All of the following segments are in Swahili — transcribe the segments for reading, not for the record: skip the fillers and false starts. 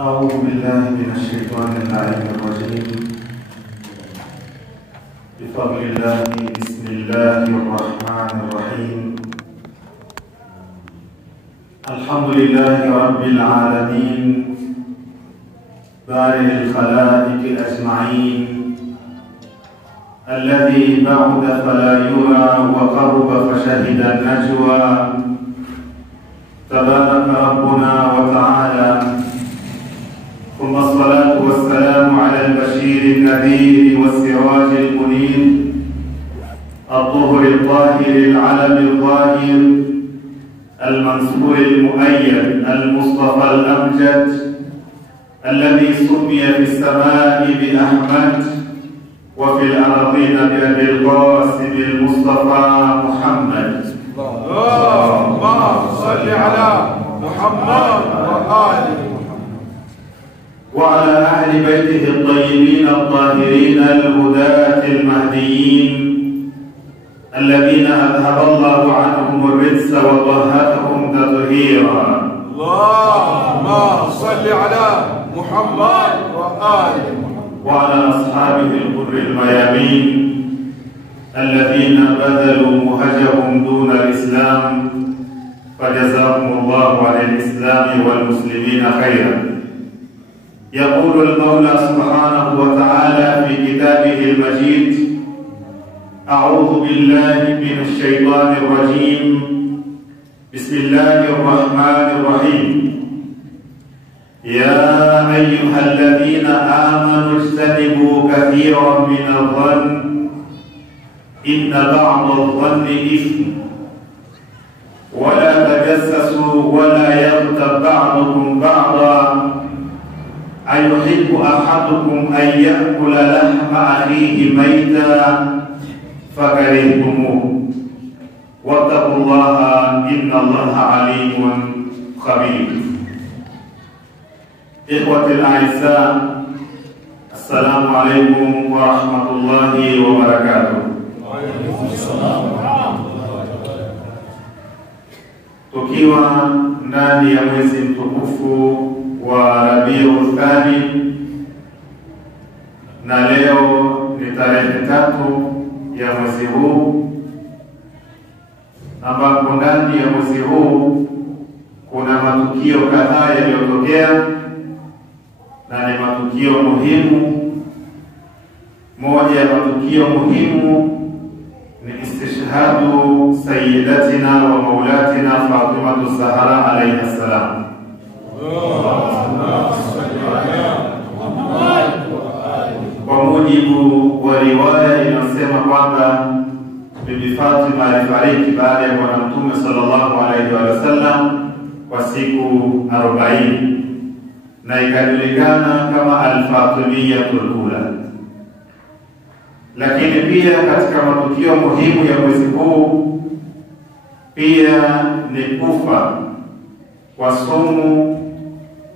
أعوذ بالله من الشيطان اللعين الرجيم. بفضل الله بسم الله الرحمن الرحيم. الحمد لله رب العالمين بارئ الخلائق أجمعين، الذي بعد فلا يرى وقرب فشهد النجوى. تبارك ربنا وتعالى، ثم الصلاة والسلام على البشير النذير والسراج المنير، الطهر الطاهر العلم الظاهر، المنصور المؤيد المصطفى الأمجد، الذي سمي في السماء بأحمد وفي الأرضين بأبي القاسم المصطفى محمد. اللهم صل على محمد وآله وعلى أهل بيته الطيبين الطاهرين الهداة المهديين، الذين أذهب الله عنهم الرجس وطهرهم تطهيرا. اللهم صل على محمد وآله وعلى أصحابه الغر الميامين، الذين بذلوا مهجهم دون الإسلام، فجزاهم الله عن الإسلام والمسلمين خيرا. يقول المولى سبحانه وتعالى في كتابه المجيد: أعوذ بالله من الشيطان الرجيم، بسم الله الرحمن الرحيم. يا أيها الذين آمنوا اجتنبوا كثيرا من الظن إن بعض الظن إثم، ولا تجسسوا ولا يغتب بعضكم بعضا، أيحب أحدكم أن يأكل لحم أخيه ميتا فكرهتموه، واتقوا الله إن الله عليم خبير. إخوتي الأعزاء، السلام عليكم ورحمة الله وبركاته. Tukiwa ndani ya mwezi mtukufu wa Rabiul Thani, na leo ni tarehe 3 ya mwezi huu, ambapo ndani ya mwezi huu kuna matukio kadhaa yaliyotokea na ni matukio muhimu. Moja ya matukio muhimu ni istishhadu sayyidatina wa maulatina Fatimatu Zahra alayha salam. Kwa mujibu wa riwaya inasema kwamba Bibi Fatima alifariki baada ya Bwana Mtume sallallahu alayhi wa sallam kwa siku 40, na ikajulikana kama al-Fatimiyatul Ula. Lakini pia katika matukio muhimu ya mwezi huu pia ni kufa kwa sumu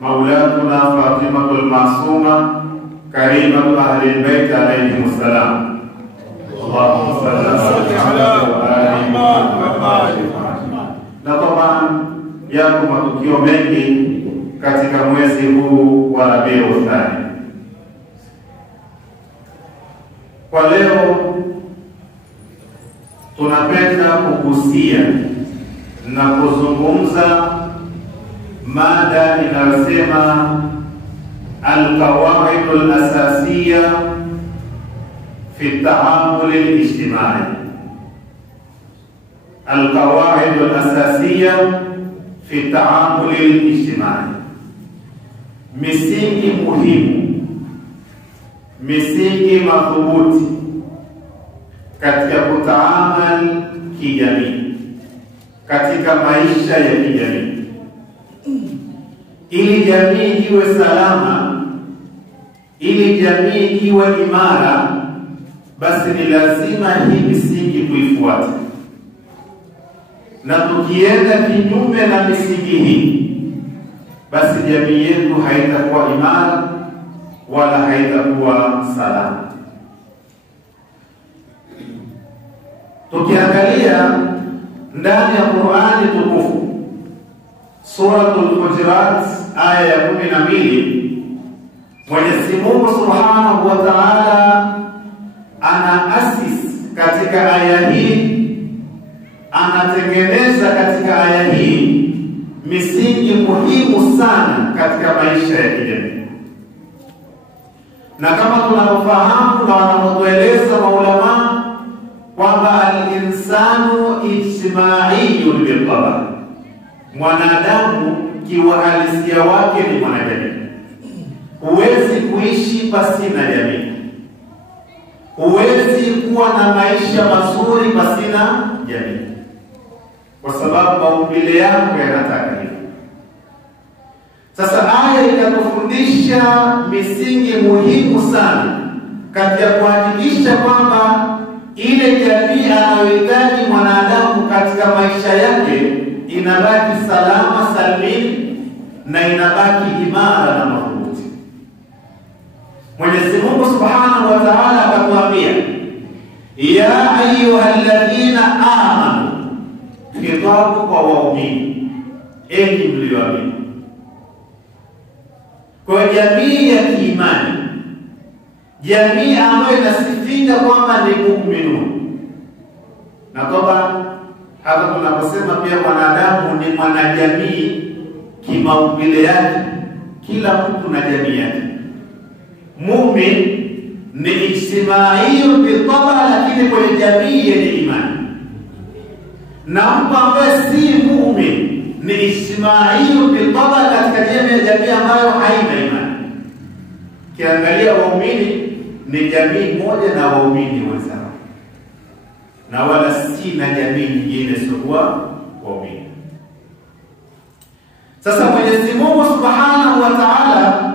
maulatuna Fatimatul Masuma karimatu ahli albayt alayhim assalam. Allahumma salli ala Muhammad wa ali Muhammad. Na kama yako matukio mengi katika mwezi huu wa Rabiul Thani. Kwa leo tunapenda kugusia na kuzungumza mada inayosema al-qawaid al-asasiyya fi at-ta'amul al-ijtimai. Al-qawaid al-asasiyya fi at-ta'amul al-ijtimai, misingi muhimu, misingi madhubuti katika kutaamal kijamii, katika maisha ya kijamii. Ili jamii iwe salama, ili jamii iwe imara, basi ni lazima hii misingi tuifuate. Na tukienda kinyume na misingi hii, basi jamii yetu haitakuwa imara wala haitakuwa salama. Tukiangalia ndani ya Qur'ani tukufu, Suratul Hujurat aya ya 12, Mwenyezi Mungu Subhanahu wa Ta'ala anaasisi katika aya hii, anatengeneza katika aya hii misingi muhimu sana katika maisha ya kijamii. Na kama tunavyofahamu na wanavyotueleza maulama kwamba al-insanu ijtimaiyun bil-tab'a, mwanadamu kiuhalisia wake ni mwanajamii. Huwezi kuishi pasina jamii, huwezi kuwa na maisha mazuri pasina jamii, kwa sababu maumbile yako yanataka hivyo. Sasa aya inatufundisha misingi muhimu sana katika kuhakikisha kwamba ile jamii anayohitaji mwanadamu katika maisha yake inabaki salama salimini na inabaki imara na madhubuti. Mwenyezi Mungu Subhanahu wa Ta'ala akatuambia, ya ayyuhalladhina amanu, khitabu kwa waumini, enyi mlioamini. Kwa jamii ya kiimani, jamii ambayo inasifika kwamba ni muuminu. Na toba hata tunaposema pia mwanadamu ni mwanajamii kimaumbile yake, kila mtu na jamii yake. Muumini ni ijtimaiyu bitaba, lakini kwenye jamii yenye imani. Na mtu ambaye si muumini ni ijtimaiyu bitaba katika jamii ambayo haina imani. Kiangalia waumini ni jamii moja na waumini wenzao, na wala si na jamii nyingine isiyokuwa waumini. Sasa Mwenyezi Mungu Subhanahu wa Ta'ala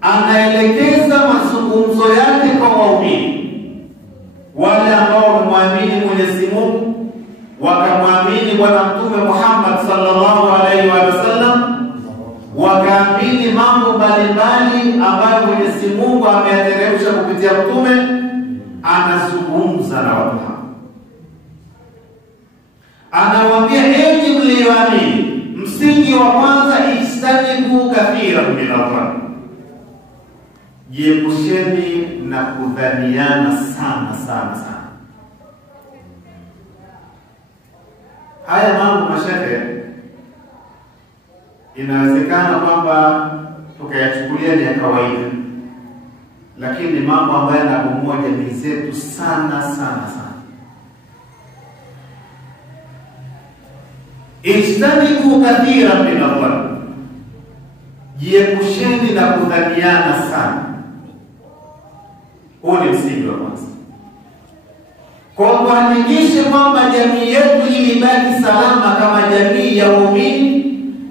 anaelekeza mazungumzo yake kwa waumini, wale ambao wamwamini Mwenyezi Mungu, wakamwamini Bwana Mtume Muhammad sallallahu alaihi wasallam, wakaamini mambo mbalimbali ambayo Mwenyezi Mungu ameyateremsha kupitia mtume. Anazungumza na watu hao, anawaambia, enyi mlioamini, msingi wa kwanza, ijtanibu kathiran min adh-dhann, jiepusheni na kudhaniana sana sana sana. Haya mambo mashehe, inawezekana kwamba tukayachukulia ni ya kawaida, lakini mambo ambayo yanabomoa jamii zetu sana sana sana. Ijtanibu kathiran min adh-dhann, jiepusheni na kudhaniana sana. Huu ni msingi wa kwanza. Kwa kuhakikisha kwamba jamii yetu ilibaki salama kama jamii ya waumini,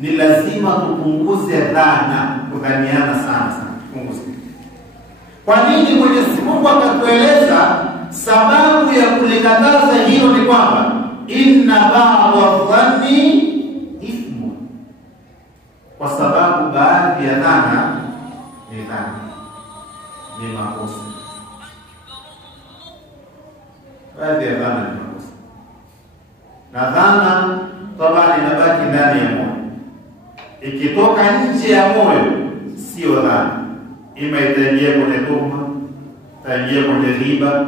ni lazima tupunguze dhana, kudhaniana sana sana, tupunguze. Kwa nini? Mwenyezi Mungu akatueleza sababu ya kulikataza hilo ni kwamba inna ba'dha dhanni ithmu, kwa sababu baadhi ya dhana ni dhana, ni makosa. Baadhi ya dhana ni makosa, na dhana tabani inabaki ndani ya moyo. Ikitoka nje ya moyo sio dhana, ima itaingia kwenye tuhuma, itaingia kwenye riba,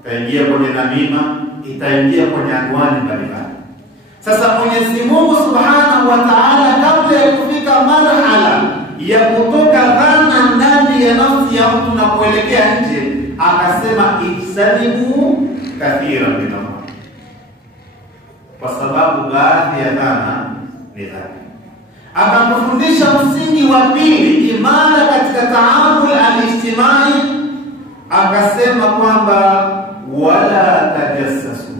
itaingia kwenye namima, itaingia kwenye anwani mbalimbali. Sasa Mwenyezi Mungu Subhanahu wa Ta'ala, kabla ya kufika marhala ya kutoka dhana ndani ya nafsi ya mtu na kuelekea nje, akasema ijtanibu kathiran min adh-dhann, kwa sababu baadhi ya dhana ni dhana. Akatufundisha msingi wa pili imara katika taamul al-ijtimai, akasema kwamba wala tajassasu,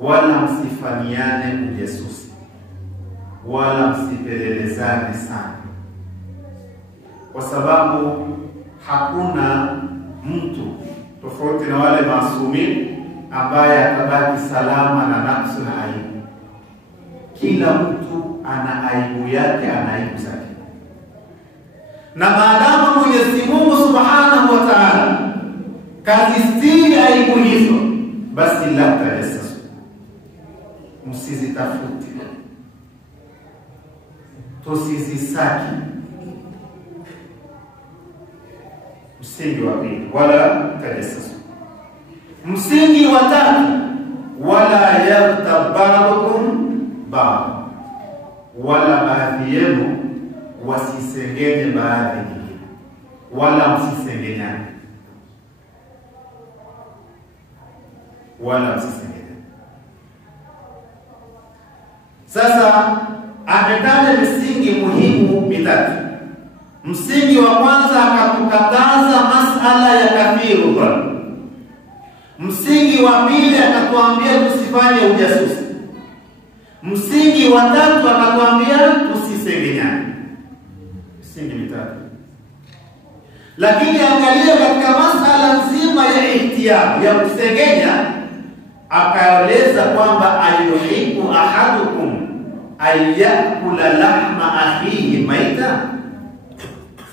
wala msifaniane ujasusi, wala msipelelezane sana, kwa sababu hakuna mtu tofauti na wale maasumi ambaye atabaki salama na nafsi na aibu. Kila mtu ana aibu yake, ana aibu zake. Na maadamu Mwenyezi Mungu Subhanahu wa Ta'ala kazistiri aibu hizo, basi la tajassasu, msizitafute, tusizisaki. Msingi wa pili, wala tajassasu. Msingi wa tatu, wala yaghtab ba'dukum ba'd, wala baadhi yenu wasisengenye baadhi nyingine, wala msisengenyane, wala msisengenyane. Sasa ametaja misingi muhimu mitatu. Msingi wa kwanza akatukataza masala ya kafiru. Msingi wa pili akatuambia tusifanye ujasusi. Msingi wa tatu akatuambia tusisengenyane. Misingi mitatu. Lakini angalia katika masala nzima ya ihtiyar ya kusengenya, akaeleza kwamba ayuhibbu ahadukum ayakula lahma akhihi maita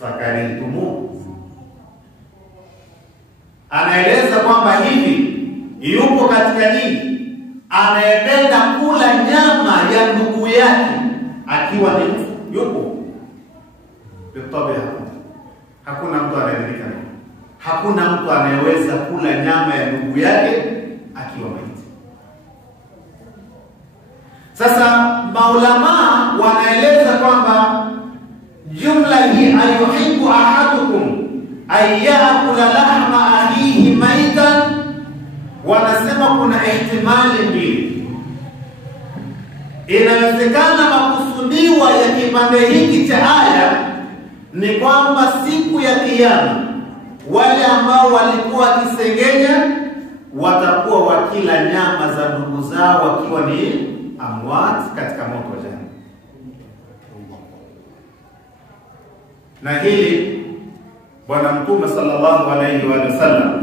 fakarihtumu. Anaeleza kwamba hivi yupo katika nyinyi anayependa kula nyama ya ndugu yake akiwa ni mfu. Yupo bitabia, hakuna mtu anayeridhika, hakuna mtu anayeweza kula nyama ya ndugu yake akiwa maiti. Sasa maulama wanaeleza kwamba jumla hii ayuhibbu ahadukum ayyakula lahma akhihi maitan, wanasema kuna ihtimali mbili. Inawezekana makusudiwa ya kipande hiki cha aya ni kwamba siku ya Kiyama wale ambao walikuwa wakisengenya watakuwa wakila nyama za ndugu zao wakiwa ni amwat katika moto wa jahannam. Na hili Bwana Mtume sallallahu alayhi wa sallam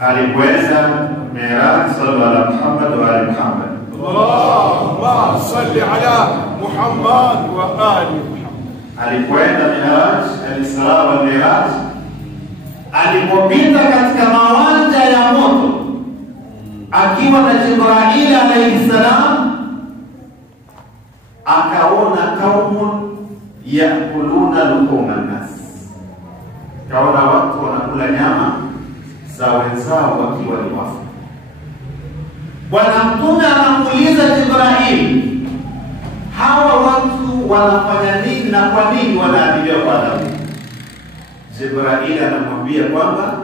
aliweza Mi'raj, sallallahu ala Muhammad wa ali Muhammad. Allahumma salli ala Muhammad wa ali Muhammad. Alikwenda Mi'raj, al-Isra wal Mi'raj, alipopita katika mawanja ya moto akiwa na Jibril alayhi salam, akaona kaumun yakuluna luhuma nas, kaona watu wanakula nyama za wenzao wakiwa ni wafu. Bwana Mtume anamuuliza Jibril, hawa watu wanafanya nini na kwa nini wanaadhibiwa kwa adhabu? Jibril anamwambia kwamba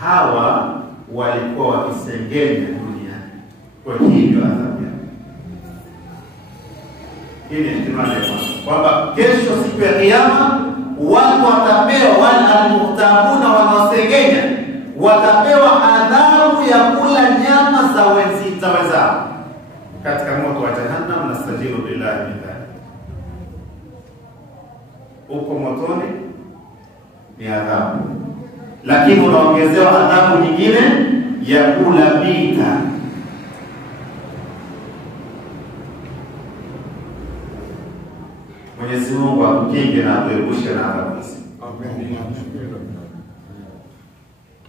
hawa walikuwa wakisengenya duniani, kwa hivyo adhabu yao. Hii ni ihtimali ya kwanza, kwamba kesho siku ya Kiyama watu watapewa, wale almuhtabuna wanaosengenya watapewa adhabu ya kula nyama za wenzao katika moto wa jahannam. Nastajiru billahi min dhalik. Uko motoni ni adhabu, lakini unaongezewa adhabu nyingine ya kula mita. Mwenyezi Mungu akukinge na atuepushe na adhabu hizi. Amen.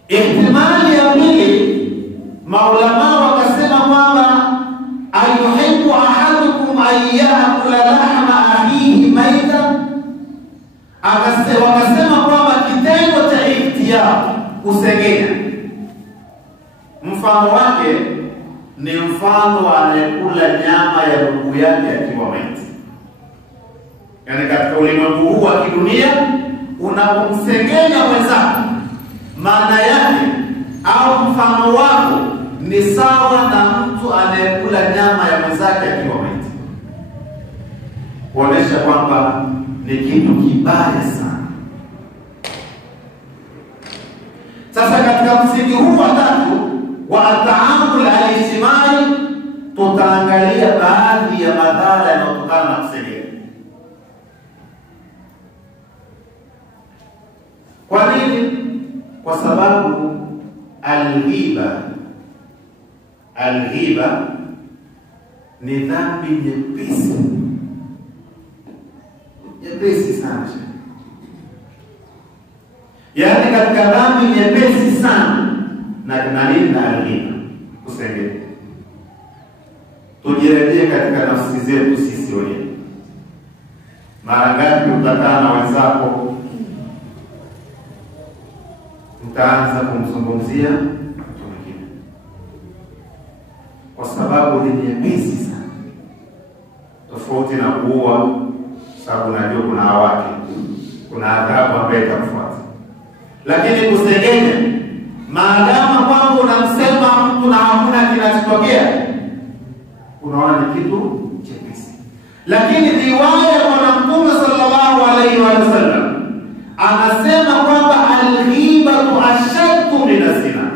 Ihtimali ya pili, maulama wakasema kwamba ayuhibbu ahadukum ayyakula lahma akhihi maita, wakasema kwamba kitendo cha ihtiyar, kusengenya, mfano wake ni mfano anayekula nyama ya ndugu yake akiwa maiti. Yani katika ulimwengu huu wa kidunia, unapomsengenya mwenzako, maana yake au mfano wako ni sawa na mtu anayekula nyama ya mwenzake akiwa maiti, kuonesha kwamba ni kitu kibaya sana. Sasa katika msingi huu wa tatu wa at-ta'amul al-ijtimai, tutaangalia baadhi ya madhara yanayotokana na kusengenya. Kwa nini? Kwa sababu al-ghiba ni dhambi nyepesi sana. Yaani katika dhambi nyepesi sana na nini na al-ghiba, kusengenya. Tujirejee katika nafsi zetu sisi wenyewe. Mara ngapi utakaa na wenzako mtaanza kumzungumzia mtu mwingine, kwa sababu ni nyepesi sana, tofauti na kuua, sababu najua kuna hawaki, kuna adhabu ambayo itafuata. Lakini kusengenya, maadamu kwamba unamsema mtu na hakuna kinachotokea, unaona ni kitu chepesi. Lakini riwaya ya Bwana Mtume sallallahu alaihi wasallam anasema kwamba al-ghibatu ashaddu min az-zina.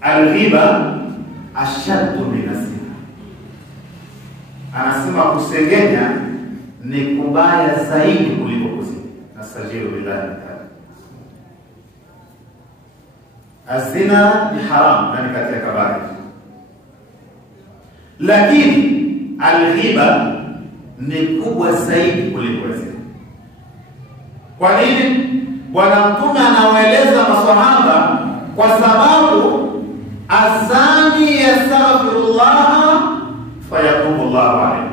Al-ghiba ashaddu min az-zina. Anasema kusengenya ni kubaya zaidi kuliko kuzini. Nastajiru billahi ta'ala. Az-zina ni haram, na ni katika kabair. Lakini al-ghiba ni kubwa zaidi kuliko zina. Kwa nini? Bwana Mtume anawaeleza maswahaba, kwa sababu azani yastaghfirullah fayatubu Allahu alayhi.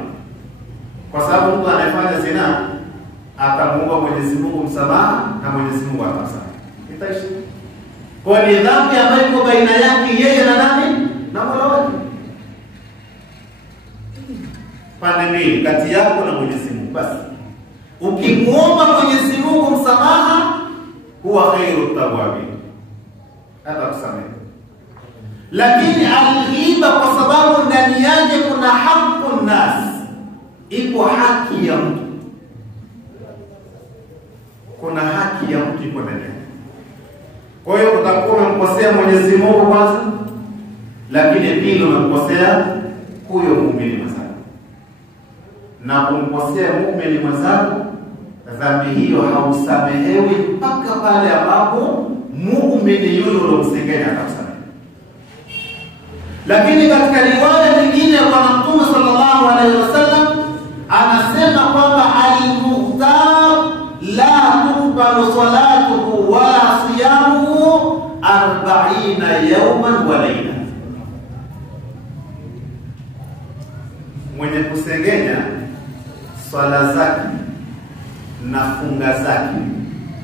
Kwa sababu mtu anayefanya zina atamuomba Mwenyezi Mungu msamaha na Mwenyezi Mungu atamsamehe. Itaishi. Kwa ni dhambi ambayo iko baina yake yeye na nani? Na Mola wake. Pande mbili kati yako na Mwenyezi Mungu basi. Ukimuomba Mwenyezi Mungu msamaha, huwa khairu tawabin, hata kusamehe. Lakini al-ghiba, kwa sababu ndani yake kuna haqqun nas, iko haki ya mtu, kuna haki ya mtu iko ndani yake. Kwa hiyo utakuwa umemkosea Mwenyezi Mungu kwanza, lakini pili umemkosea huyo muumini mwenzako. Na kumkosea muumini mwenzako, dhambi hiyo hausamehewi mpaka pale ambapo muumini yule ulomsengenya atakusamehe. Lakini katika riwaya nyingine ya Bwana Mtume sallallahu alaihi wasallam anasema kwamba al-muhtar la tuqbalu salatuhu wala siyamuhu 40 yawman wa layla. Mwenye kusengenya swala zake na funga zake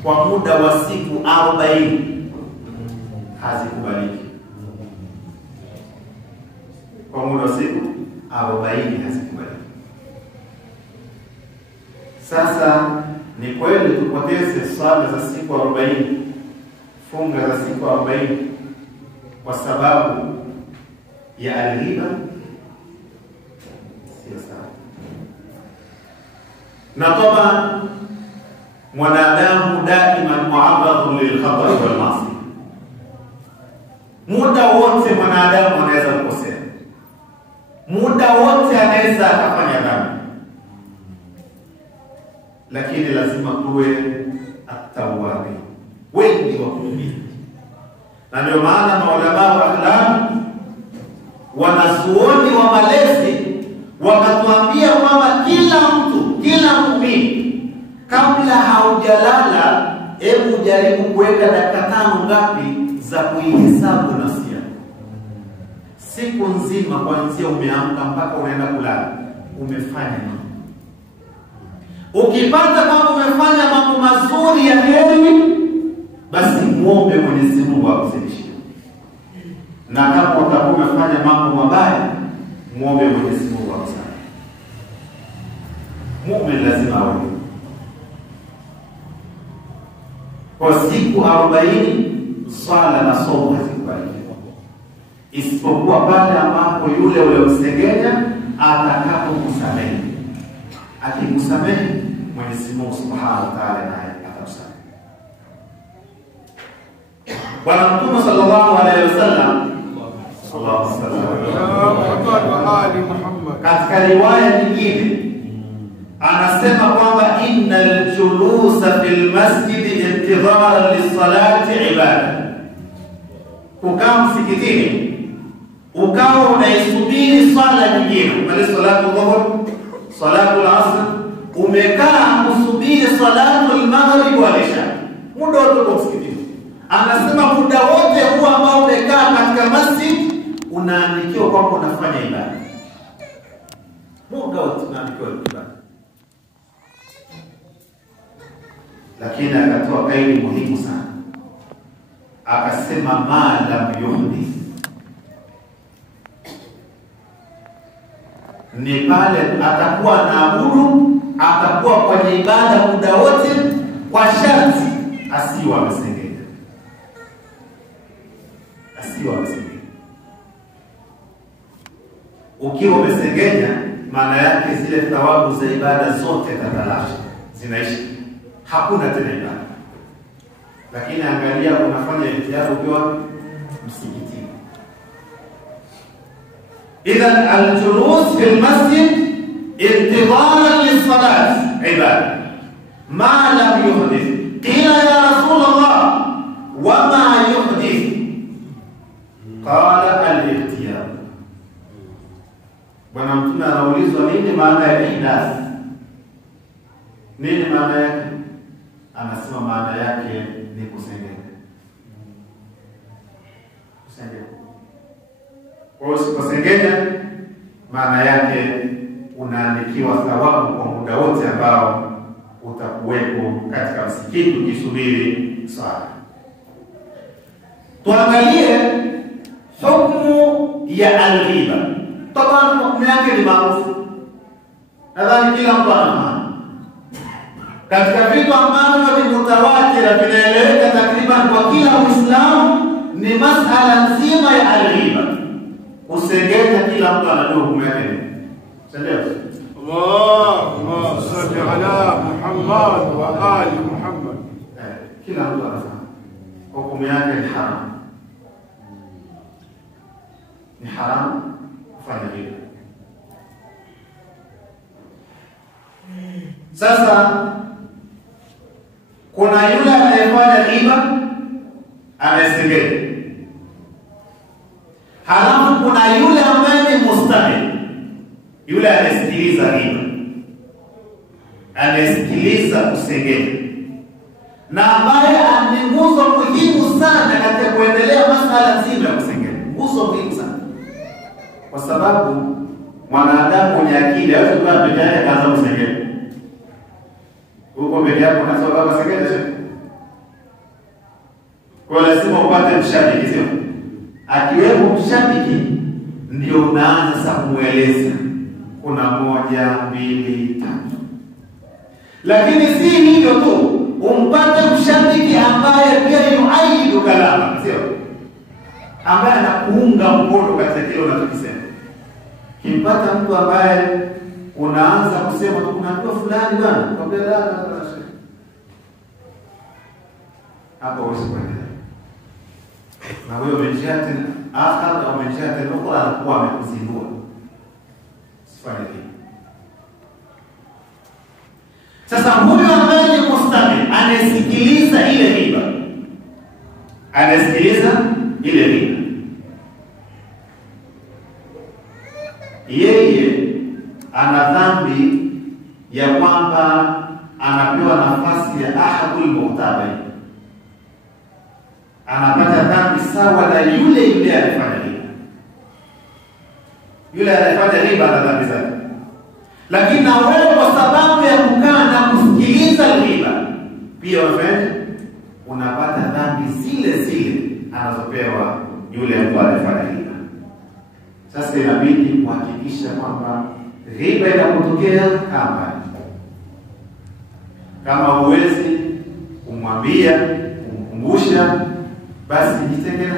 kwa muda wa siku 40 hazikubaliki. Kwa muda wa siku 40 hazikubaliki. Sasa ni kweli tupoteze swala za siku 40, funga za siku 40 kwa sababu ya al-ghiba? Na toba, mwanadamu daima mu'arradun lil khata wal maasi. Muda wote mwanadamu anaweza kukosea, muda wote anaweza kufanya dhambi, lakini lazima tuwe at-tawwabin, wengi wa kutubu. Na ndio maana maulama wa akhlaq, wanazuoni wa malezi wakatuambia kwamba kila muumini kabla haujalala, hebu jaribu kuweka dakika 5 ngapi za kuihesabu nafsi yako. Siku nzima kuanzia umeamka mpaka unaenda kulala, umefanya nini? Ukipata kwamba umefanya mambo mazuri ya heri, basi muombe Mwenyezi Mungu akuzidishie. Na kama utakuwa umefanya mambo mabaya, muombe Mwenyezi Mungu akusamehe. Muumini lazima awe kwa siku 40 swala na somo hazikubaliki, isipokuwa pale ambapo yule uliyomsengenya atakapokusamehe. Akikusamehe, Mwenyezi Mungu Subhanahu wa Ta'ala naye atakusamehe. Bwana Mtume sallallahu alaihi wasallam katika riwaya nyingine anasema kwamba innal julusa fil masjid intidhara lis-salati ibada. Kukaa msikitini ukawa unaisubiri swala nyingine, kama salatu dhuhur, salatu al-asr, umekaa kusubiri salatu al-maghrib wa isha, muda wote msikitini. Anasema muda wote huo ambao umekaa katika masjid unaandikiwa kwamba unafanya ibada. Muda wote unaandikiwa ibada. lakini akatoa kaidi muhimu sana. Akasema ma lam yuhdith, ni pale atakuwa anaabudu, atakuwa kwenye ibada muda wote, kwa sharti asiwe amesengenya. Asiwe amesengenya. Ukiwa umesengenya, maana yake zile thawabu za ibada zote tatalasha, zinaishi, hakuna tena ibada. Lakini angalia, unafanya ibada ukiwa msikitini. Idhan al-julus fil masjid intidaran lis-salat ibada ma lam yuhdith. Qila ya Rasulullah wa ma yuhdith? Qala al-ihtiyar. Bwana Mtume anaulizwa nini maana ya ihdath? Nini maana yake? Anasema maana yake ni kusengenya. Kusengenya. Kwa hiyo usiposengenya, maana yake unaandikiwa thawabu kwa muda wote ambao utakuwepo katika msikiti ukisubiri swala. Tuangalie hukumu ya al-ghiba. Tabaan hukumu yake ni maarufu, nadhani kila mtu anafahamu. Katika vitu ambavyo ni mutawatir vinaeleweka takriban kwa kila Muislamu ni masala nzima ya al-ghiba. Kusengenya kila mtu anajua hukumu yake ni. Sawa? Allahumma salli ala Muhammad wa ali Muhammad. Kila mtu anafahamu hukumu yake ni haram. Ni haram kufanya hivyo. Sasa kuna yule anayefanya ghiba, anasengenya. Halafu kuna yule ambaye ni mustami, yule anasikiliza ghiba, anasikiliza kusengenya, na ambaye ni nguzo muhimu sana katika kuendelea masala nzima ya kusengenya. Nguzo muhimu sana, kwa sababu mwanadamu mwenye akili hawezi kuwa peke yake kaanza kusengenya. Huko peke yako unaweza kuwa kusengenya, kwa lazima upate mshabiki, sio? Akiwepo mshabiki ndio unaanza sasa kumueleza kuna 1, 2, 3. Lakini si hivyo tu, umpate mshabiki ambaye pia yuaidu kalama, sio? Ambaye anakuunga mkono katika kile unachokisema. Kimpata mtu ambaye unaanza kusema tu kuna mtu fulani bwana, kwa bila hapo usiku kuendelea. Na huyo menjia tena akhar au menjia tena ukra anakuwa amekuzindua. Sifanye hivi. Sasa huyo ambaye ni mustami anasikiliza ile riba. Anasikiliza ile riba. Yeye ana dhambi ya kwamba anapewa nafasi ya ahadul muhtabai. Anapata dhambi sawa na yule alifanya riba. Yule alifanya riba ana dhambi zake. Lakini na wewe kwa sababu ya kukaa na kusikiliza riba, pia unapata dhambi zile zile anazopewa yule ambaye alifanya riba. Sasa inabidi kuhakikisha kwamba riba inapotokea, kama huwezi kumwambia, kumkumbusha, basi jitengena.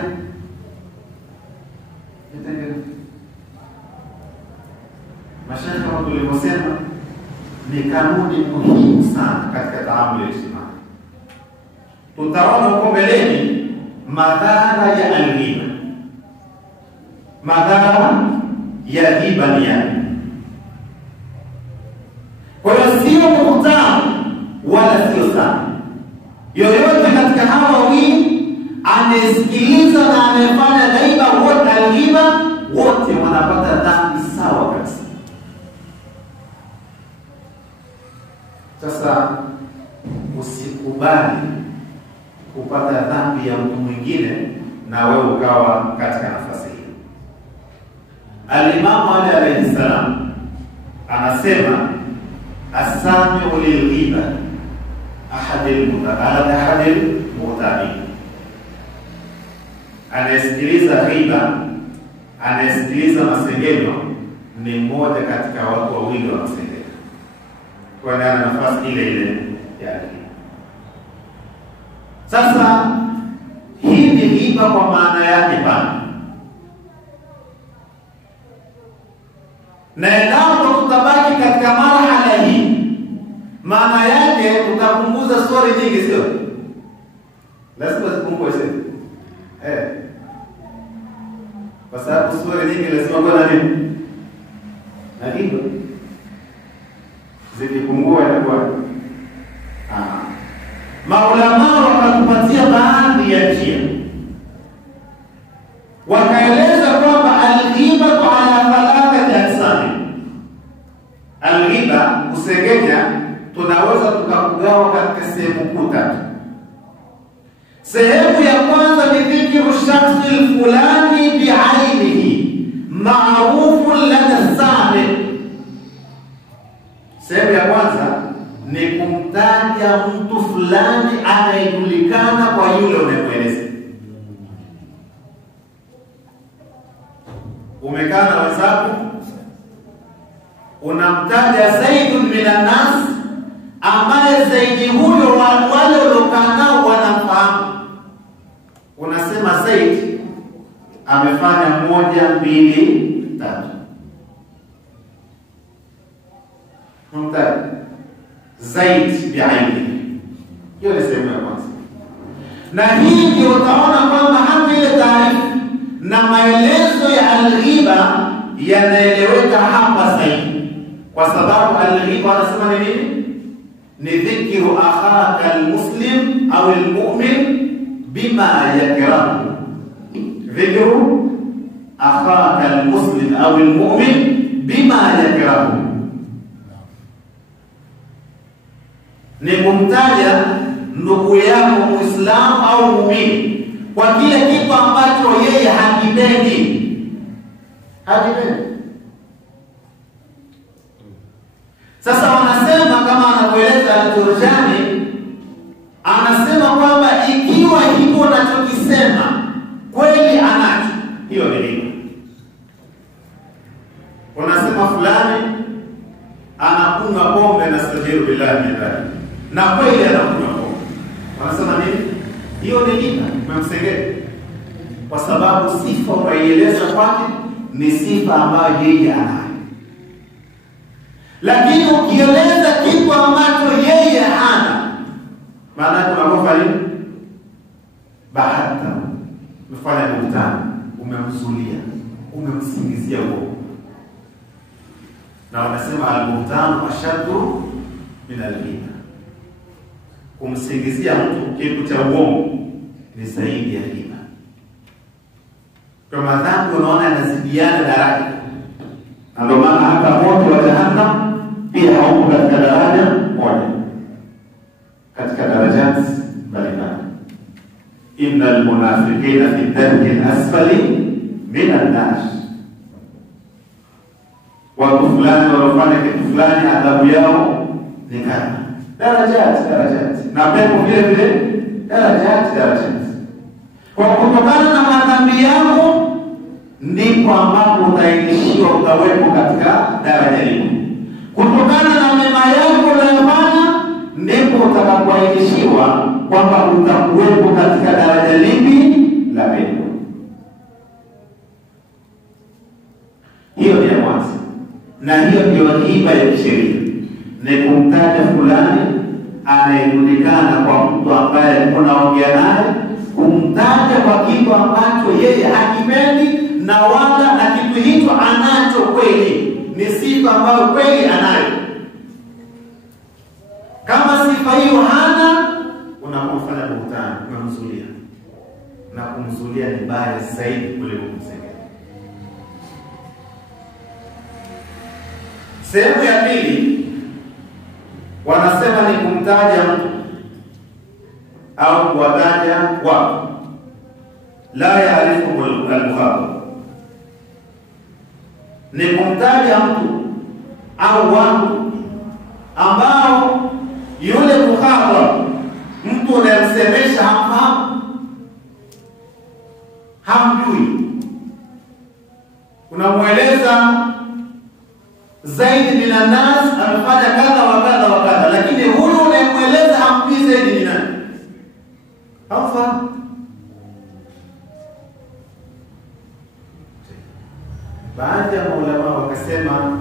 Mashaikh kama tulivyosema ni kanuni muhimu sana katika taamuli ya ijtimai. Tutaona huko mbeleni madhara ya al-ghiba. Madhara ya ghiba ni yapi? Kwa hiyo sio mkutano wala sio sana. Yoyote katika hawa wawili anasikiliza na anafanya ghiba, wote al-ghiba, wote wanapata dhambi sawa kabisa. Sasa usikubali kupata dhambi ya mtu mwingine na wewe ukawa katika nafasi hiyo. Al-Imam Ali alayhi salam anasema as-sami'u lil-ghiba ahadil muhtamin. Anayesikiliza ghiba, anayesikiliza masengenyo ni mmoja katika watu wawili wa masengenyo, kwa ana nafasi ile ile ya ghiba. Sasa hii ni ghiba kwa maana yake pana, na endapo tutabaki katika marhala hii, maana yake tutapunguza stori nyingi, sio? Lazima zipungue sasa. Kwa sababu stori nyingi lazima kuwa na nini? Na hivyo zikipungua inakuwa maulama wakatupatia baadhi ya njia, wakaeleza kwamba al-ghibatu ala thalathati aqsam. Al-ghiba, kusengenya, tunaweza tukakugawa katika sehemu kuu tatu. Sehemu ya kwanza ni dhikru shakhsi fulani bi'ainihi ma'rufun lana sami. Sehemu ya kwanza ni kumtaja mtu fulani anayejulikana kwa yule unayemweleza. Umekaa na wenzako, unamtaja Zaidun minan nas, ambaye Zaidi huyo wale waliokaa nao wanamfahamu. Unasema Zaid amefanya 1, 2, 3. Mtaja Zaid bi'aini. Hiyo ni sehemu ya kwanza. Na hii ndio utaona kwamba hata ile taarifa na maelezo ya al-ghiba yanaeleweka hapa zaidi, kwa sababu al-ghiba anasema ni nini? Ni dhikru akhaka al-muslim au al-mu'min bima yakrahu. Dhikru akhaka al-muslim au al-mu'min bima yakrahu, ni kumtaja ndugu yako Muislamu au muumini kwa kile kitu ambacho yeye hakipendi. Sasa wanasema kama anavyoeleza Al-Jurjani, anasema kwamba ikiwa hivyo unachokisema kweli anacho, hiyo ni nini? Unasema fulani anakunywa pombe na stajiru billahi min dhalik, na kweli anakunywa pombe, wanasema nini? Hiyo ni nini? Umemsengenya, kwa sababu sifa unaieleza kwake ni sifa ambayo yeye anayo. Lakini ukieleza kitu ambacho yeye hana, maana yake unakofa nini? Bahata umefanya mkutano, umemzulia, umemsingizia uongo. Na wanasema al-buhtanu ashaddu min al-ghiba. Kumsingizia mtu kitu cha uongo ni zaidi ya ghiba. Kwa madhambi unaona yanazidiana daraja. Na ndio maana hata moto wa jahannam pia hauko katika daraja moja, katika darajat mbalimbali. Innal munafiqina fi dharki al-asfali min an-nar. Watu fulani wanafanya kitu fulani, adhabu yao ni kama darajat. Na pepo vile vile darajat. Kwa kutokana na madhambi yako ndipo ambapo utaingishiwa, utawepo katika daraja hilo. Kutokana na mema yako unayofanya ndipo utakapoingishiwa kwamba utakuwepo katika daraja lipi la pepo. Hiyo ni ya kwanza, na hiyo ndio ghiba ya kisheria, ni kumtaja fulani anayejulikana kwa mtu ambaye unaongea naye, kumtaja kwa kitu ambacho yeye hakipendi na wala na kitu hicho anacho kweli, ni sifa ambayo kweli anayo. Kama sifa hiyo hana, unapofanya buhtani unamzulia, na kumzulia ni baya zaidi kuliko kumsengenya. Sehemu ya pili wanasema ni kumtaja mtu au kuwataja watu la yaarifu al-mukhatab, ni kumtaja mtu au watu ambao yule mukhatab mtu unayemsemesha hamfahamu, hamjui, unamweleza Zaid bin Anas amefanya kadha wa kadha wa kadha, lakini huyu unayemweleza hamjui Zaid ni nani, hamfahamu. Baadhi ya maulama wakasema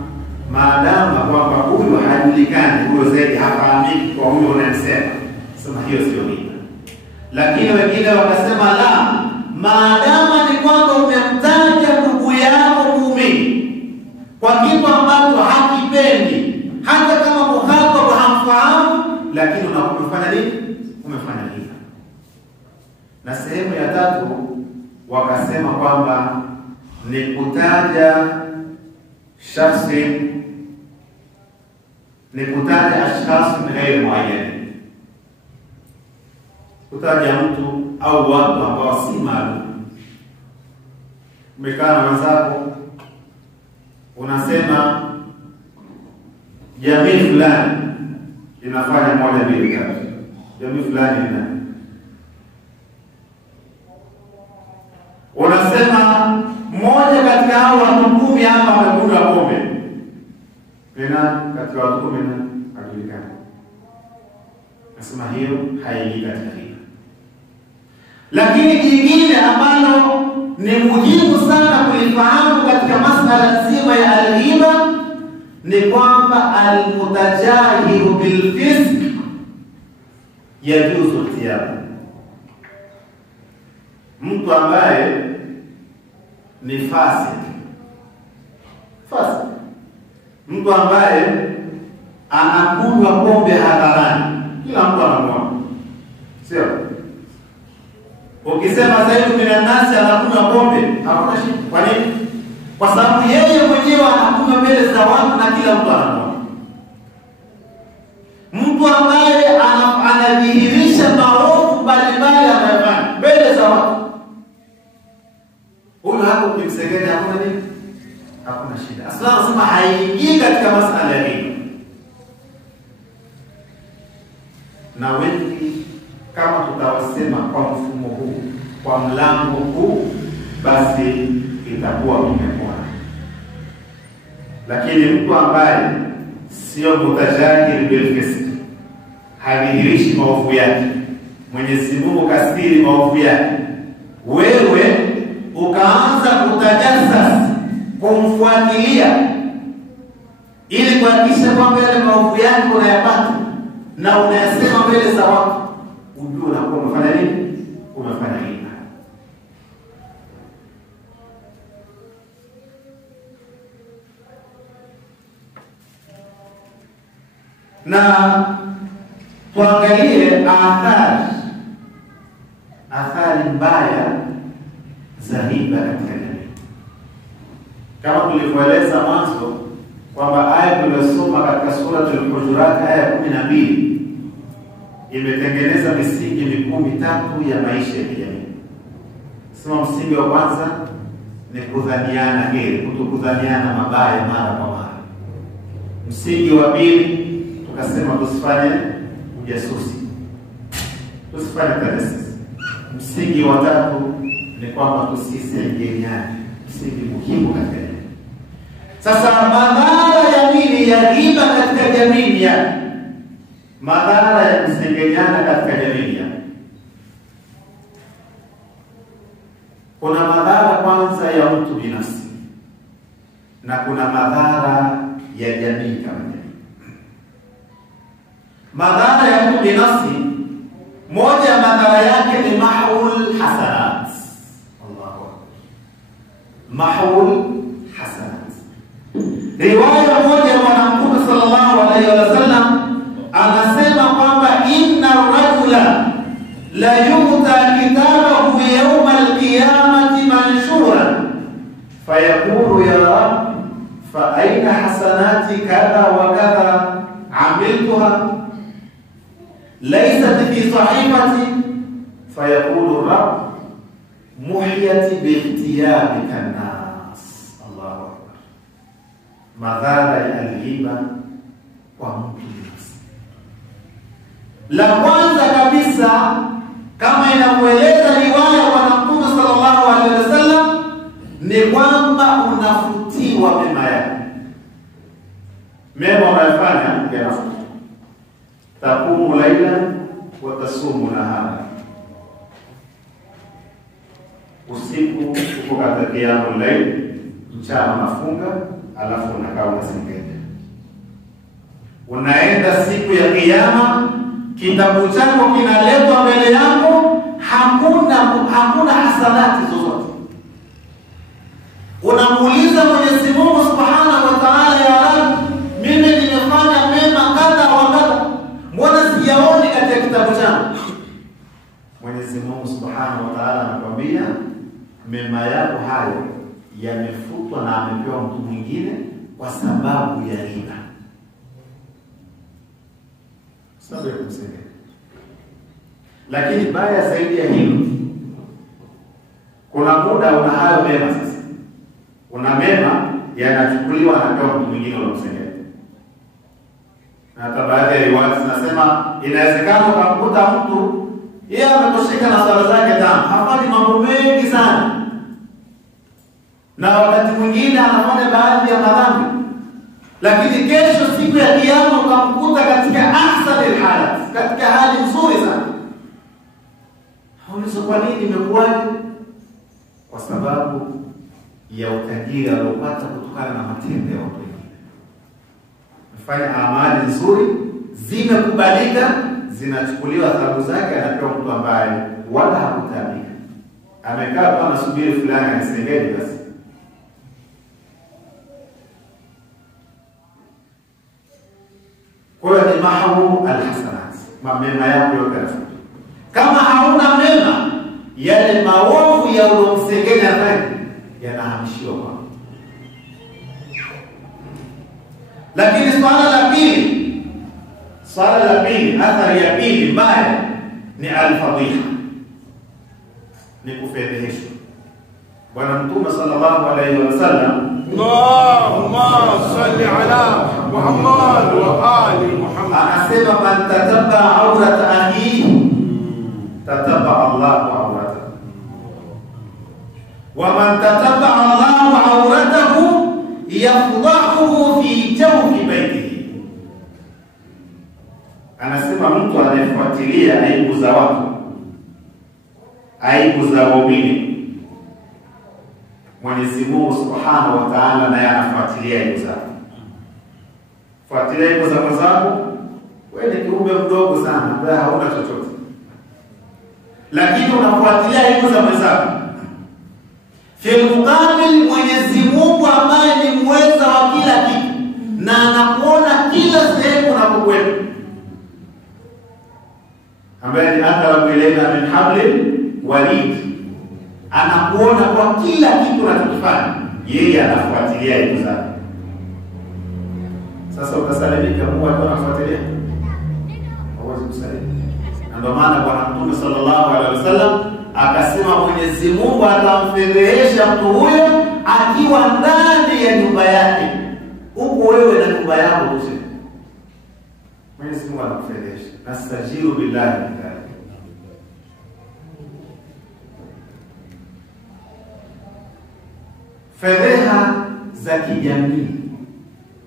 maadama kwamba huyu hajulikani, huyo Zaid hafahamiki kwa huyo unayemsema, sema hiyo sio hila. Lakini wengine wakasema la, maadama ni kwamba umemtaja ndugu yako muumini kwa kitu ambacho hakipendi, hata kama muhatab hamfahamu, lakini unafanya nini? Umefanya hila. Na sehemu ya tatu wakasema kwamba ni kutaja shakhsi, ni kutaja ashkhas min ghairi muayyan, kutaja mtu au watu ambao si maalum. Umekaa na wenzako unasema jamii fulani inafanya moja mbili tatu, jamii fulani ni nani? Unasema mmoja katika hao watu 10 hapa amekunywa pombe. Tena katika watu 10 hajulikani. Nasema hiyo haingii katika hilo. Lakini jingine ambalo ni muhimu sana kulifahamu katika masala nzima ya al-ghiba ni kwamba al-mutajahiru bil fisq yajuzu tiyabu. Mtu ambaye ni fasik, mtu ambaye anakunywa pombe hadharani, kila mtu anamwona, sio? Ukisema Zaid bin Anas anakunywa pombe, hakuna shida. Kwa nini? Kwa sababu yeye mwenyewe anakunywa mbele za watu na kila mtu anamwona. Mtu ambaye anadhihirisha maovu mbalimbali anayofanya mbele za watu, huyo hapo ukimsengenya hakuna nini? Hakuna shida. Aslan anasema haingii katika masala hii. Na wengi kama tutawasema kwa mfumo huu, kwa mlango huu, basi itakuwa tumepona. Lakini mtu ambaye sio mutajahir bil fisq, hadhihirishi maovu yake, Mwenyezi Mungu kastiri maovu yake, wewe ukaanza kutajasas, kumfuatilia ili kuhakikisha kwamba yale maovu yake unayapata na unayasema mbele za watu, ujue unakuwa umefanya nini? Umefanya hila. Na tuangalie athari mbaya za riba katika jamii. Kama tulivyoeleza mwanzo kwamba aya tuliyosoma katika sura Al-Hujurat aya 12 imetengeneza misingi mikuu mitatu ya maisha ya kijamii. Sema msingi wa kwanza ni kudhaniana heri, kutokudhaniana mabaya mara kwa mara. Msingi wa pili tukasema tusifanye ujasusi, tusifanye tajassus. Msingi wa tatu ni kwamba tusisengenyane, msingi muhimu katika jamii. Sasa madhara ya nini ya riba katika jamii? Ya madhara ya kusengenyana katika jamii, kuna madhara kwanza ya mtu binafsi na kuna madhara ya jamii kama jamii. Madhara ya mtu binafsi, moja ya madhara yake ni mahul hasanat. Allahu akbar, mahul hasanat. Riwaya moja ya Mtume sallallahu alaihi wasallam anasema kwamba inna rajula la yu'ta kitabahu yawma al-qiyamati manshura fayaqulu ya rab fa aina hasanati kadha wa kadha amiltuha laysat fi sahifati fayaqulu rab muhiyati bi ikhtiyabika an-nas. Allahu akbar. Madhara ya al-ghiba kwa mtu binafsi. La kwanza kabisa kisa kama inavyoeleza riwaya kwa Mtume sallallahu alaihi wasallam ni kwamba unafutiwa mema yako. Mema unayofanya yanafutwa. Taqumu laila wa tasumu nahara. Usiku uko katika qiyamul layl, mchana unafunga, alafu unakaa unasengenya. Unaenda siku ya kiyama, kitabu chako kinaletwa mbele yako, hakuna hasanati zozote. Unamuuliza Mwenyezi Mungu Subhanahu wa Ta'ala, ya Rabbi, mimi nimefanya mema kadha wa kadha, mbona siyaoni katika kitabu changu? Mwenyezi Mungu Subhanahu wa Ta'ala anakuambia mema yako hayo yamefutwa na amepewa mtu mwingine kwa sababu ya riba. Sababu ya kumsengenya. Lakini baya zaidi ya hilo, kuna muda una hayo mema sasa. Una mema yanachukuliwa na kwa mtu mwingine unamsengenya. Na hata baadhi ya riwaya zinasema inawezekana ukamkuta mtu yeye ametosheka na sala zake tano, hafanyi mambo mengi sana, na wakati mwingine anafanya baadhi ya madhambi, lakini kesho siku ya kiyama ukamkuta katika ahsanil halat, katika hali nzuri sana. Haulizo kwa nini imekuwaje? Kwa sababu ya utajiri aliopata kutokana na matendo ya watu wengine. Mfanya amali nzuri, zimekubalika, zinachukuliwa thawabu zake, anapewa mtu ambaye wala hakutabika. Amekaa kwa nasubiri fulani anisengeni basi. Kwa hiyo ni mahawu alhasanat, mema yako yote yafutwa. Kama hauna mema, yale maovu ya ulomsengenya yanahamishiwa kwa. Lakini swala la pili, athari ya pili mbaya ni alfadhiha, ni kufedheheshwa. Bwana Mtume sallallahu alaihi wasallam, Allahumma salli ala Muhammad wa ali Muhammad, anasema man tatabba awrata akhihi tatabba Allahu awratahu, wa man tatabba Allahu awratahu yafdahuhu fi jawfi baitihi. Anasema mtu anayefuatilia aibu za watu, aibu za waumini, Mwenyezi Mungu Subhanahu wa Ta'ala naye anafuatilia aibu zako. Fuatilia aibu za mwenzako. Wewe ni kiumbe mdogo sana ambaye hauna chochote, lakini unafuatilia aibu za mwenzako. Fil muqabil, Mwenyezi Mungu ambaye ni mweza wa kila kitu na anakuona kila sehemu unapokwenda, ambaye ni aqrabu ilayna min hablil warid, anakuona kwa kila kitu unachofanya, yeye anafuatilia aibu zako. Sasa utasalimika Mungu anafuatilia? Hawezi kusalimika. Ndio maana Bwana Mtume sallallahu alaihi wasallam akasema Mwenyezi Mungu atamfedhehesha mtu huyo akiwa ndani ya nyumba yake, huko wewe na nyumba yako tu. Mwenyezi Mungu anakufedhehesha. Nastajiru billahi min dhalik. Fedheha za kijamii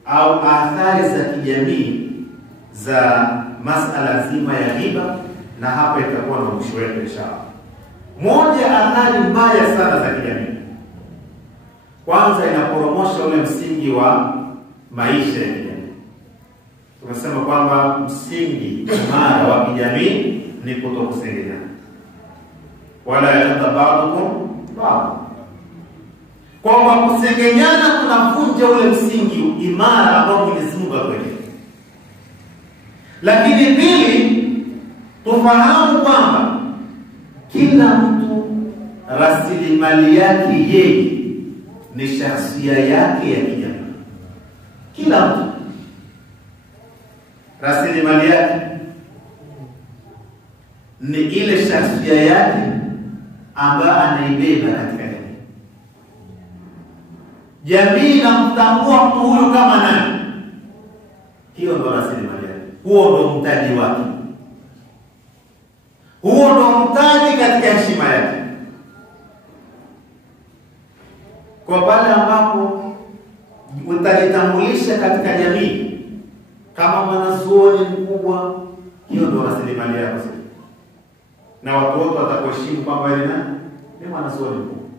au athari za kijamii za masala zima ya riba, na hapa itakuwa na mwisho wetu inshallah. Moja athari mbaya sana za kijamii, kwanza inaporomosha ule msingi wa maisha ya kijamii. Tunasema kwamba msingi imara wa kijamii ni kutokusengenyana, wala yatabadukum ba'd. Kwa kusengenyana kunavunja ule msingi imara ambao Mwenyezi Mungu akweleza. Lakini pili, tufahamu kwamba kila mtu rasilimali yake yeye ni shakhsia yake ya kijamii. Kila mtu rasilimali yake ni ile shakhsia yake ambayo anaibeba katika jamii. Jamii inamtambua mtu huyo kama nani, hiyo ndo rasilimali yake, huo ndo mtaji wake. Huo ndo mtaji katika heshima yake. Kwa pale ambapo utajitambulisha katika jamii kama mwanazuoni mkubwa, hiyo ndo rasilimali yako, na watu wote watakuheshimu kwamba wewe ni mwanazuoni mkubwa.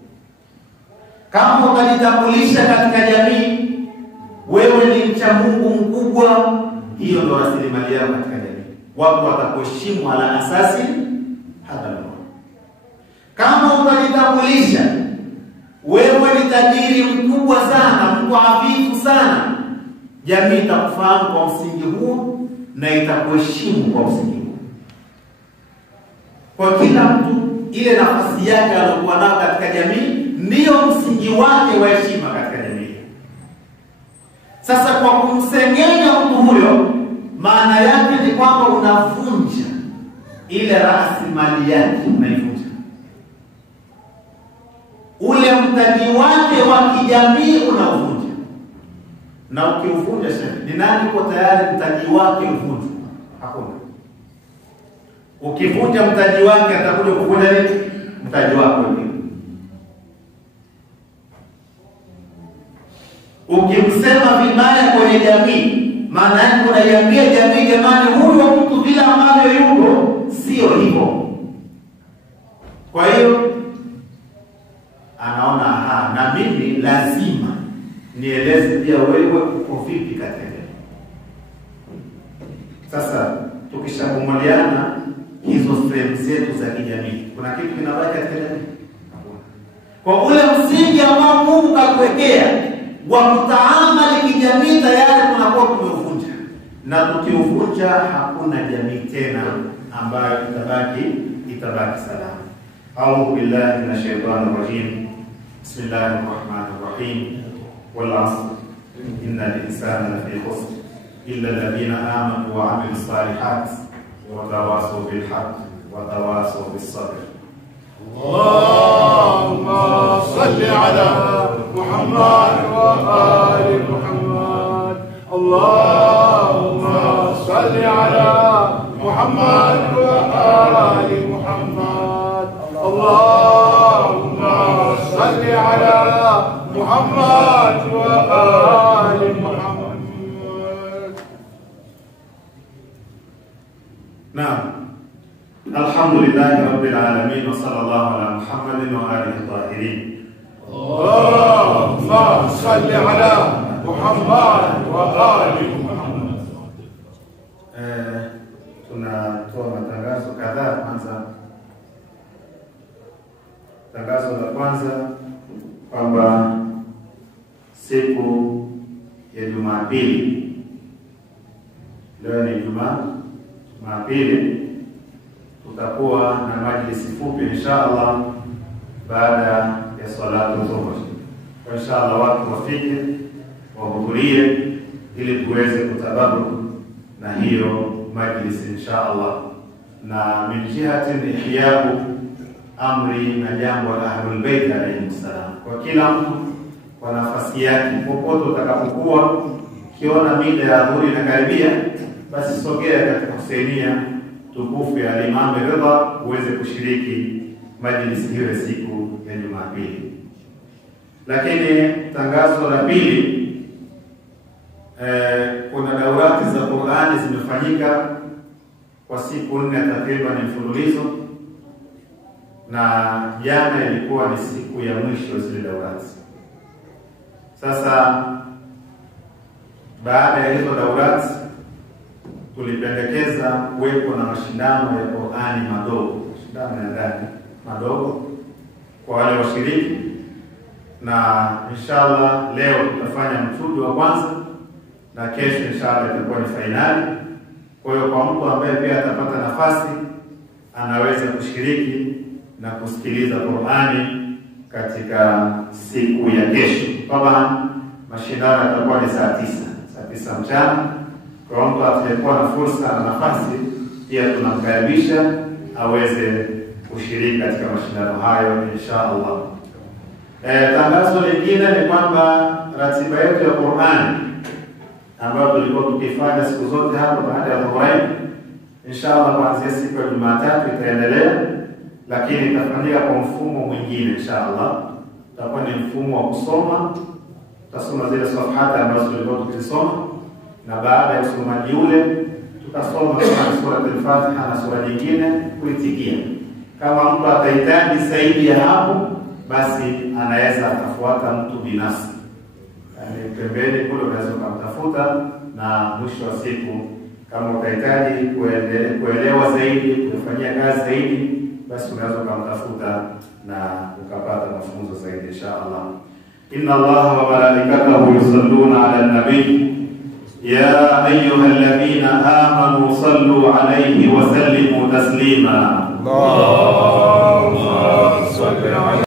Kama utajitambulisha katika jamii wewe ni mcha Mungu mkubwa, hiyo ndo rasilimali yako katika jamii. Watu watakuheshimu ala asasi hata leo. Kama utajitambulisha wewe ni tajiri mkubwa sana, mtu hafifu sana, jamii itakufahamu kwa msingi huo na itakuheshimu kwa msingi huo. Kwa kila mtu ile nafasi yake aliyokuwa nayo katika jamii ndiyo msingi wake wa heshima katika jamii. Sasa kwa kumsengenya mtu huyo, maana yake ni kwamba unavunja ile rasilimali yake, unaivunja ule mtaji wake wa kijamii, unauvunja. Na ukiuvunja ni nani kwa tayari mtaji wake uvunjwe? Hakuna. Ukivunja mtaji wake atakuja kuvunja nini? Mtaji wako wewe. Ukimsema vibaya kwenye jamii, maana yake unaiambia jamii, jamani, huyo mtu vile ambavyo yuko sio hivyo. Kwa hiyo anaona na mimi lazima nieleze pia wewe uko vipi katika jamii. Sasa tukishakumaliana hizo sehemu zetu za kijamii, kuna kitu kinabaki katika jamii? Kwa ule msingi ambao Mungu kakuwekea wa kutaamali kijamii, tayari tunakuwa tumeuvunja, na tukiuvunja hakuna jamii tena ambayo itabaki salama. A'udhu billahi minash shaitani rajim. Bismillahir rahmanir rahim. Wal 'asr innal insana lafi khusr illa alladhina amanu wa 'amilus salihati wa tawasaw bil haqqi wa tawasaw bis sabr. Allahumma salli ala Muhammad wa ali Muhammad. Allahumma salli ala Muhammad wa ali Muhammad. Allahumma salli ala Muhammad wa ali Muhammad. Naam. Alhamdulillahi rabbil alamin wa sallallahu ala Muhammadin wa alihi tahirin. Allahumma salli ala Muhammad wa ali Muhammad. Tunatoa matangazo kadhaa. Kwanza, tangazo la kwanza kwamba siku ya Jumapili, leo ni Jumapili, tutakuwa na majlisi fupi inshallah baada ya salatu dhuhur. Kwa inshallah watu wafike, wahudhurie ili tuweze kutabaruku na hiyo majlisi inshallah. Na min jihatin ihyabu amri, na jambo la Ahlul Bait alayhi salam. Kwa kila mtu kwa nafasi yake, popote utakapokuwa, ukiona mida ya dhuhuri inakaribia, basi sogea katika Husainia tukufu ya Imam Ridha uweze kushiriki majlisi hiyo siku ya Jumapili. Lakini tangazo la pili, kuna daurati za Qur'ani zimefanyika kwa siku 4 takriban mfululizo, na jana ilikuwa ni siku ya mwisho zile daurati. Sasa baada ya hizo daurati tulipendekeza kuwepo na mashindano ya Qur'ani madogo, mashindano ya ndani madogo kwa wale washiriki, na inshallah leo tutafanya mchujo wa kwanza na kesho inshallah itakuwa ni finali. Kwa hiyo kwa mtu ambaye pia atapata nafasi, anaweza kushiriki na kusikiliza Qur'ani katika siku ya kesho. Kama mashindano yatakuwa ni saa 9 mchana. Kwa mtu atakayekuwa na fursa na nafasi, pia tunamkaribisha aweze kushiriki katika mashindano hayo inshallah. Tangazo lingine ni kwamba ratiba yetu ya Qur'ani ambayo tulikuwa tukifanya siku zote hapo baada ya dhuhuri, Inshallah kuanzia siku ya Jumatatu itaendelea, lakini itafanyika kwa mfumo mwingine inshallah. Itakuwa ni mfumo wa kusoma, tutasoma zile safhati ambazo tulikuwa tukisoma, na baada ya usomaji ule tutasoma kama sura al-Fatiha na sura nyingine kuitikia. Kama mtu atahitaji zaidi ya hapo, basi anaweza atafuata mtu binafsi, yani pembeni kule unaweza kumtafuta, na mwisho wa siku kama utahitaji kuelewa zaidi, kufanyia kazi zaidi, basi unaweza kumtafuta na ukapata mafunzo zaidi inshallah. Inna Allaha wa malaikatahu yusalluna 'alan nabiy ya ayyuhalladhina amanu sallu 'alayhi wa sallimu taslima. Allahumma salli 'ala